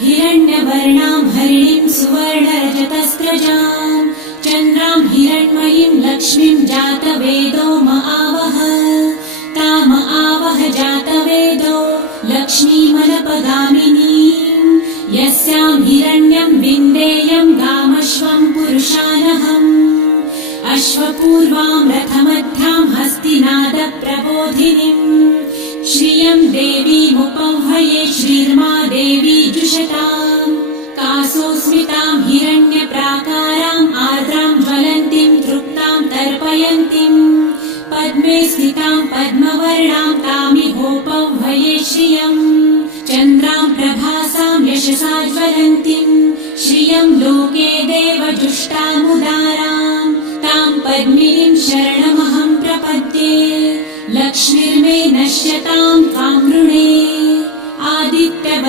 हिरण्यवर्णां हरिणीं सुवर्णरजतस्रजां चन्द्रां हिरण्मयीं लक्ष्मीं जातवेदो महावह ताम आवह जातवेदो लक्ष्मीमनपगामिनीं यस्यां हिरण्यं विन्देयं गामश्वं पुरुषानहम् अश्वपूर्वां रथमध्यां हस्तिनादप्रबोधिनीं श्रियं देवीमुपह्वये श्रीर्मा देवी जुषताम् कासोऽस्मितां हिरण्यप्राकाराम् आर्द्रां ज्वलन्तीं तृप्तां तर्पयन्तीं पद्मे स्थितां पद्मवर्णां तामिहोपह्वये श्रियम् चन्द्रां प्रभासां यशसा ज्वलन्तीं श्रियं लोके देवजुष्टामुदारां तां पद्मिनीं शरणमहं प्रपद्ये लक्ष्मीर्मे नश्यतां त्वां वृणे आदित्यवर्णां